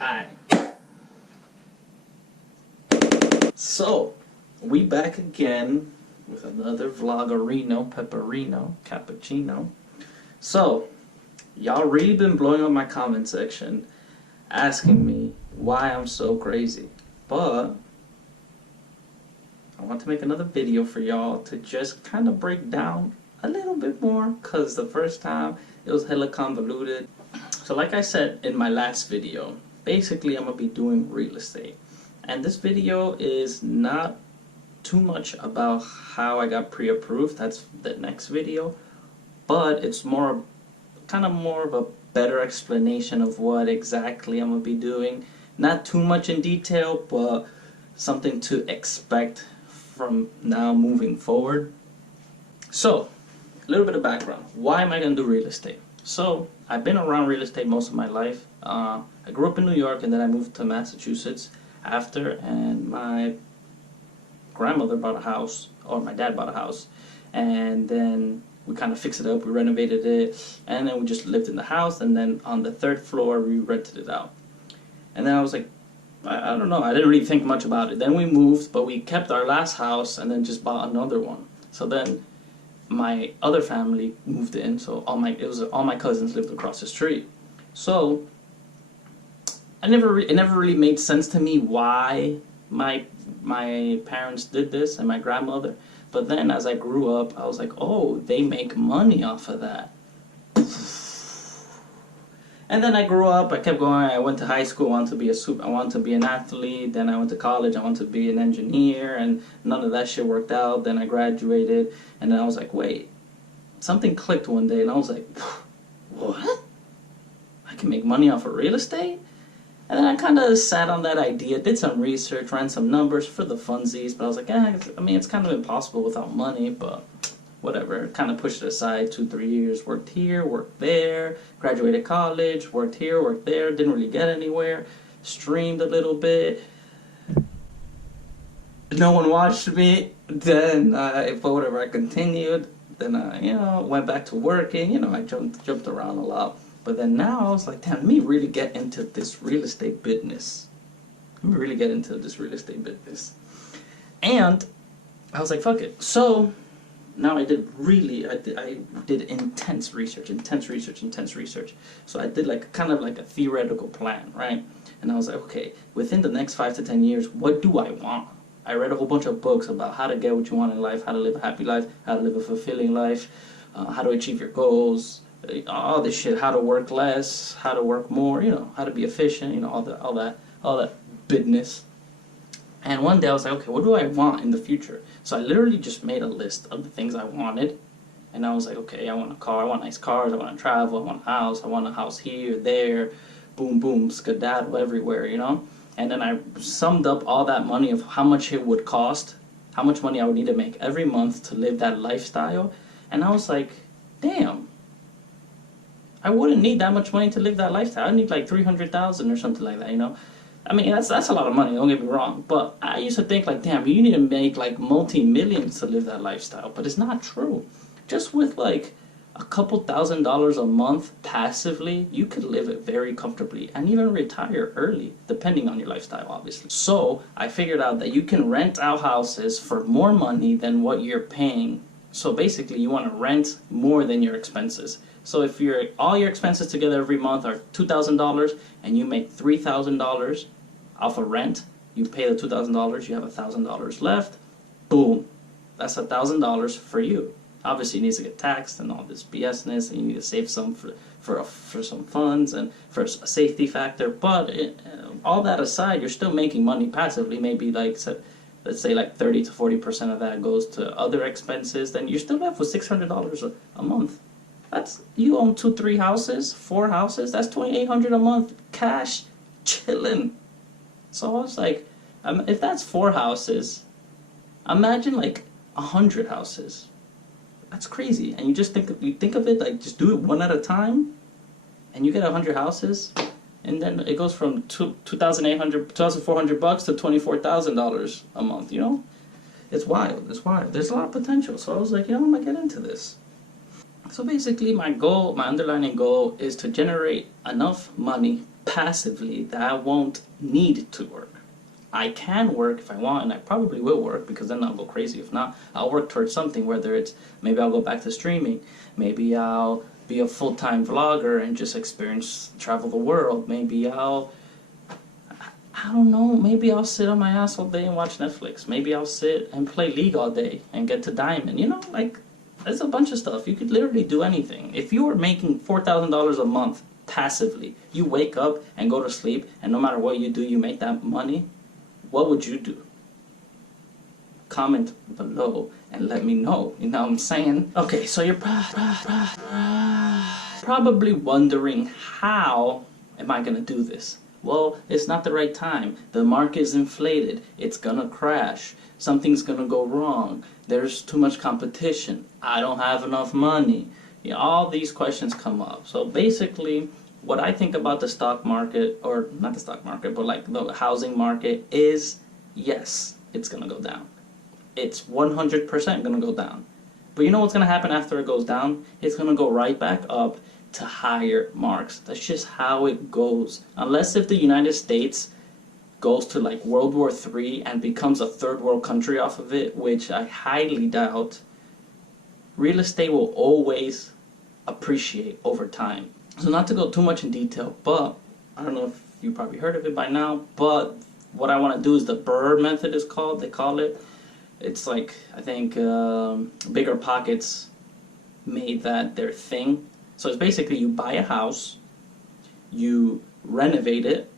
Alright. So, we back again with another vlogarino, pepperino, cappuccino. So, y'all really been blowing up my comment section asking me why I'm so crazy. But I want to make another video for y'all to just kind of break down a little bit more, because the first time it was hella convoluted. So like I said in my last video, basically I'm going to be doing real estate. And this video is not too much about how I got pre-approved, that's the next video. But it's more, kind of more of a better explanation of what exactly I'm going to be doing. Not too much in detail, but something to expect from now moving forward. So, a little bit of background. Why am I going to do real estate? So, I've been around real estate most of my life. I grew up in New York and then I moved to Massachusetts after, and my grandmother bought a house, or my dad bought a house, and then we kind of fixed it up, we renovated it, and then we just lived in the house, and then on the third floor we rented it out. And then I was like, I don't know, I didn't really think much about it. Then we moved, but we kept our last house and then just bought another one. So then my other family moved in, so all my cousins lived across the street. So it never really made sense to me why my parents did this and my grandmother. But then as I grew up, I was like, oh, they make money off of that. And then I grew up, I kept going, I went to high school, I wanted to be an athlete, then I went to college, I wanted to be an engineer, and none of that shit worked out. Then I graduated, and then I was like, wait, something clicked one day, and I was like, what? I can make money off of real estate? And then I kind of sat on that idea, did some research, ran some numbers for the funsies, but I was like, I mean, it's kind of impossible without money, but whatever. Kind of pushed it aside, 2-3 years, worked here, worked there, graduated college, worked here, worked there, didn't really get anywhere, streamed a little bit. No one watched me, then, but whatever, I continued, then I, went back to working, I jumped around a lot. But then now I was like, damn, let me really get into this real estate business. Let me really get into this real estate business. And I was like, fuck it. So now I did intense research. So I did like kind of like a theoretical plan, right? And I was like, okay, within the next 5 to 10 years, what do I want? I read a whole bunch of books about how to get what you want in life, how to live a happy life, how to live a fulfilling life, how to achieve your goals, all this shit, how to work less, how to work more, how to be efficient, all that business. And one day I was like, okay, what do I want in the future? So I literally just made a list of the things I wanted, and I was like, okay, I want a car, I want nice cars, I want to travel, I want a house here, there, boom, boom, skedaddle everywhere, And then I summed up all that money of how much it would cost, how much money I would need to make every month to live that lifestyle, and I was like, damn, I wouldn't need that much money to live that lifestyle. I'd need like 300,000 or something like that, I mean, that's a lot of money, don't get me wrong. But I used to think like, damn, you need to make like multi-millions to live that lifestyle. But it's not true. Just with like a couple $1,000s a month passively, you could live it very comfortably and even retire early, depending on your lifestyle, obviously. So I figured out that you can rent out houses for more money than what you're paying. So basically, you want to rent more than your expenses. So if all your expenses together every month are $2,000 and you make $3,000 off of rent, you pay the $2,000, you have $1,000 left, boom, that's $1,000 for you. Obviously, it needs to get taxed and all this BSness, and you need to save some for some funds and for a safety factor. But all that aside, you're still making money passively. Maybe like, let's say like 30 to 40% of that goes to other expenses. Then you're still left with $600 a month. You own 2-3 houses, 4 houses, that's $2,800 a month, cash, chilling. So I was like, if that's 4 houses, imagine like 100 houses. That's crazy. And you just think of it like, just do it one at a time, and you get 100 houses, and then it goes from $2,400 to $24,000 a month. It's wild. There's a lot of potential. So I was like, I'm gonna get into this. So basically my underlying goal is to generate enough money passively that I won't need to work. I can work if I want, and I probably will work, because then I'll go crazy. If not, I'll work towards something, whether it's maybe I'll go back to streaming, maybe I'll be a full-time vlogger and just travel the world, maybe I don't know, maybe I'll sit on my ass all day and watch Netflix, maybe I'll sit and play League all day and get to Diamond, you know, like, there's a bunch of stuff. You could literally do anything. If you were making $4,000 a month passively, you wake up and go to sleep, and no matter what you do, you make that money, what would you do? Comment below and let me know, you know what I'm saying? Okay, so you're probably wondering, how am I gonna do this? Well, it's not the right time. The market is inflated. It's gonna crash. Something's gonna go wrong. There's too much competition. I don't have enough money. You know, all these questions come up. So basically, what I think about the stock market, or not the stock market, but like the housing market, is yes, it's gonna go down. It's 100% gonna go down. But you know what's gonna happen after it goes down? It's gonna go right back up to higher marks. That's just how it goes. Unless if the United States goes to like World War III and becomes a third world country off of it, which I highly doubt, real estate will always appreciate over time. So not to go too much in detail, but I don't know if you probably heard of it by now, but what I want to do is the BRRRR method is called, they call it. It's like, I think Bigger Pockets made that their thing. So it's basically you buy a house, you renovate it,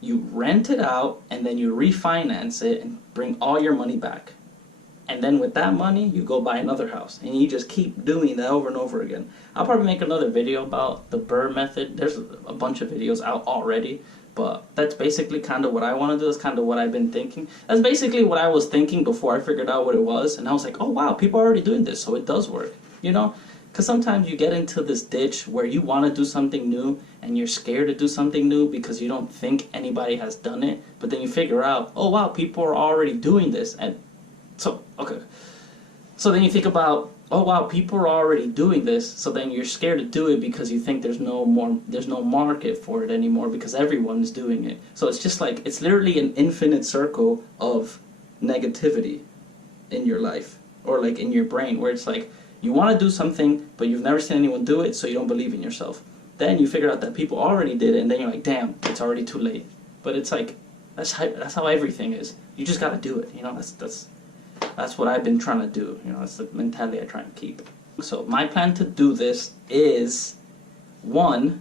you rent it out, and then you refinance it and bring all your money back. And then with that money, you go buy another house. And you just keep doing that over and over again. I'll probably make another video about the BRRRR method. There's a bunch of videos out already. But that's basically kind of what I want to do. That's kind of what I've been thinking. That's basically what I was thinking before I figured out what it was. And I was like, oh wow, people are already doing this, so it does work. You know? Because sometimes you get into this ditch where you want to do something new and you're scared to do something new because you don't think anybody has done it. But then you figure out, oh wow, people are already doing this. And so, okay. So then you think about, oh wow, people are already doing this. So then you're scared to do it because you think there's no market for it anymore because everyone's doing it. So it's just like, it's literally an infinite circle of negativity in your life, or like in your brain, where it's like, you want to do something, but you've never seen anyone do it, so you don't believe in yourself. Then you figure out that people already did it, and then you're like, damn, it's already too late. But it's like, that's how everything is. You just gotta do it, you know, that's what I've been trying to do, you know, that's the mentality I try and keep. So my plan to do this is, one,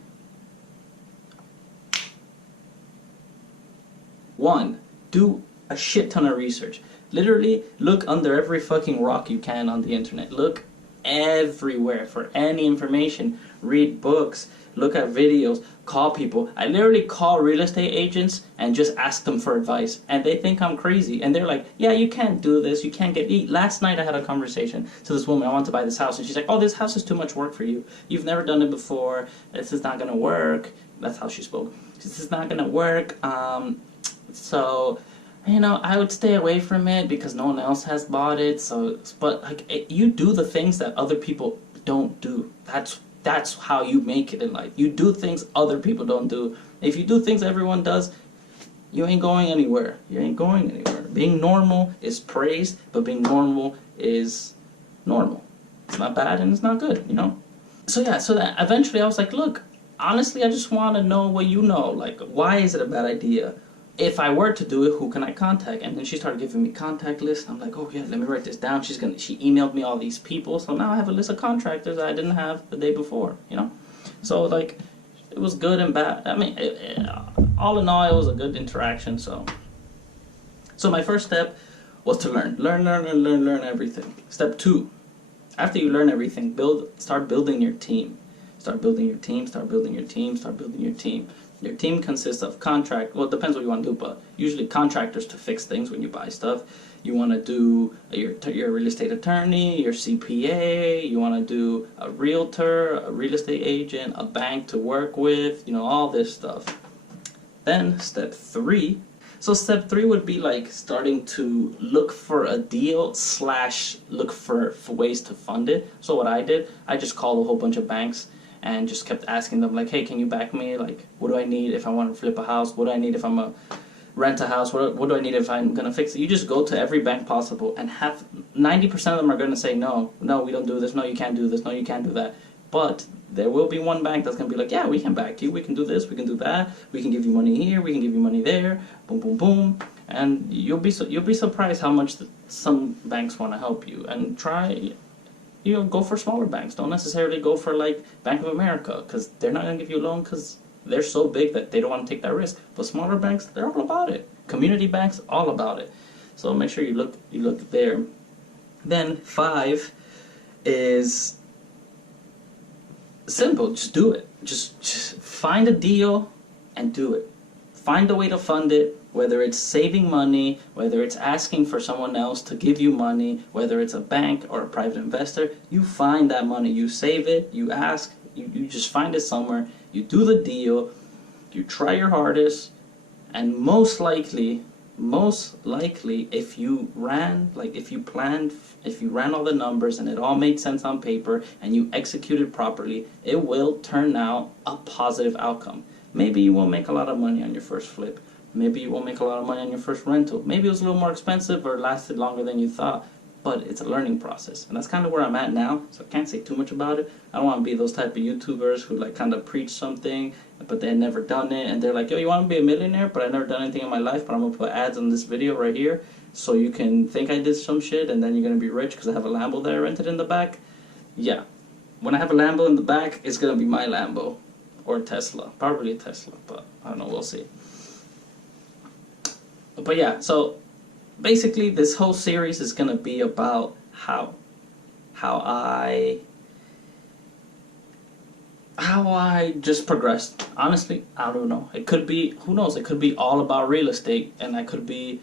do a shit ton of research. Literally, look under every fucking rock you can on the internet. Look everywhere for any information. Read books, look at videos, call people. I literally call real estate agents and just ask them for advice, and they think I'm crazy, and they're like, yeah, you can't do this, you can't get eat. Last night I had a conversation to this woman, I want to buy this house, and she's like, oh, this house is too much work for you, you've never done it before, this is not gonna work. That's how she spoke. This is not gonna work, so you know, I would stay away from it because no one else has bought it. So, but like, you do the things that other people don't do. That's how you make it in life. You do things other people don't do. If you do things everyone does, you ain't going anywhere. You ain't going anywhere. Being normal is praised, but being normal is normal. It's not bad and it's not good, you know? So yeah, so that eventually I was like, look, honestly, I just want to know what you know. Like, why is it a bad idea? If I were to do it, who can I contact? And then she started giving me contact lists. I'm like, oh yeah, let me write this down. She emailed me all these people, so now I have a list of contractors that I didn't have the day before, you know? So like, it was good and bad. I mean, all in all, it was a good interaction, so. So my first step was to learn everything. Step 2, after you learn everything, start building your team. Start building your team, start building your team, start building your team. Your team consists of well, it depends what you want to do, but usually contractors to fix things when you buy stuff. You want to do your real estate attorney, your CPA, you want to do a realtor, a real estate agent, a bank to work with, you know, all this stuff. Then step 3. So step 3 would be like starting to look for a deal / look for ways to fund it. So what I did, I just called a whole bunch of banks and just kept asking them like, hey, can you back me? Like, what do I need if I want to flip a house? What do I need if I'm a rent a house? What do I need if I'm gonna fix it? You just go to every bank possible, and 90% of them are gonna say no, we don't do this, no, you can't do this, no, you can't do that. But there will be one bank that's gonna be like, yeah, we can back you, we can do this, we can do that, we can give you money here, we can give you money there, boom, boom, boom, and you'll be surprised how much some banks want to help you. And try, go for smaller banks. Don't necessarily go for like Bank of America, because they're not gonna give you a loan because they're so big that they don't want to take that risk. But smaller banks, they're all about it. Community banks, all about it. So make sure you look there. Then 5 is simple. Just do it. Just find a deal and do it. Find a way to fund it, whether it's saving money, whether it's asking for someone else to give you money, whether it's a bank or a private investor. You find that money, you save it, you ask, you just find it somewhere, you do the deal, you try your hardest, and most likely, if you ran all the numbers and it all made sense on paper and you executed properly, it will turn out a positive outcome. Maybe you won't make a lot of money on your first flip. Maybe you won't make a lot of money on your first rental. Maybe it was a little more expensive or lasted longer than you thought. But it's a learning process. And that's kind of where I'm at now, so I can't say too much about it. I don't want to be those type of YouTubers who like kind of preach something, but they had never done it. And they're like, yo, you want to be a millionaire? But I've never done anything in my life, but I'm going to put ads on this video right here so you can think I did some shit and then you're going to be rich because I have a Lambo that I rented in the back. Yeah. When I have a Lambo in the back, it's going to be my Lambo. Or Tesla. Probably a Tesla, but I don't know, we'll see. But yeah, so basically this whole series is going to be about how I just progressed. Honestly, I don't know. It could be, who knows, it could be all about real estate, and I could be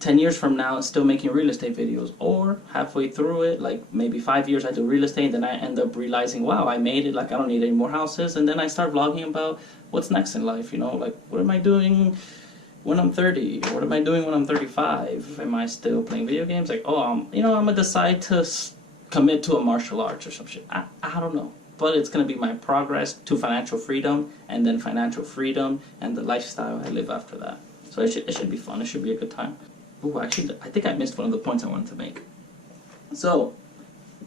10 years from now still making real estate videos, or halfway through it, like maybe 5 years I do real estate, and then I end up realizing, wow, I made it, like I don't need any more houses, and then I start vlogging about what's next in life, like what am I doing when I'm 30? What am I doing when I'm 35? Am I still playing video games? Like, oh, I'm gonna decide to commit to a martial arts or some shit. I don't know. But it's gonna be my progress to financial freedom, and then financial freedom and the lifestyle I live after that. So it should be fun. It should be a good time. Ooh, actually, I think I missed one of the points I wanted to make. So,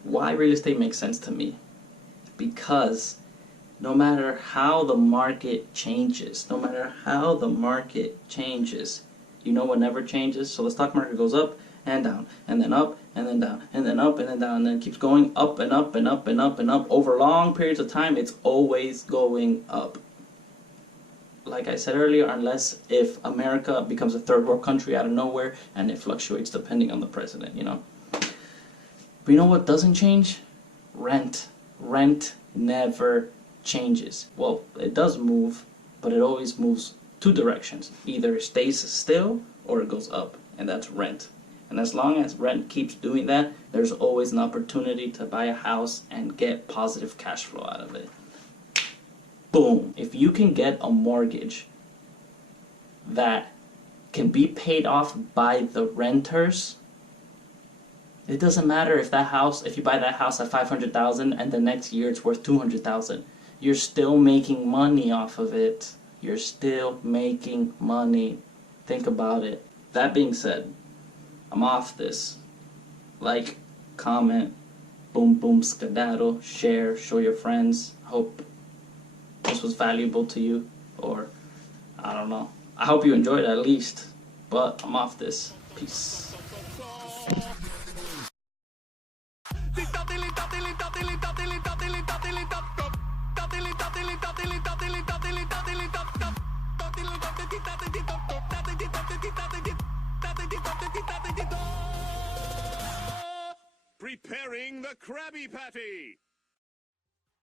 why real estate makes sense to me? Because no matter how the market changes, you know what never changes? So the stock market goes up and down, and then up, and then down, and then up, and then down, and then it keeps going up and up and up and up and up. Over long periods of time, it's always going up. Like I said earlier, unless if America becomes a third world country out of nowhere, and it fluctuates depending on the president, But you know what doesn't change? Rent. Rent never changes. Well, it does move, but it always moves 2 directions. Either it stays still or it goes up, and that's rent. And as long as rent keeps doing that, there's always an opportunity to buy a house and get positive cash flow out of it. Boom. If you can get a mortgage that can be paid off by the renters, it doesn't matter if you buy that house at $500,000 and the next year it's worth $200,000. You're still making money off of it. You're still making money. Think about it. That being said, I'm off this. Like, comment, boom boom skedaddle, share, show your friends. Hope this was valuable to you, or I don't know. I hope you enjoyed it at least, but I'm off this. Peace. Preparing the Krabby Patty.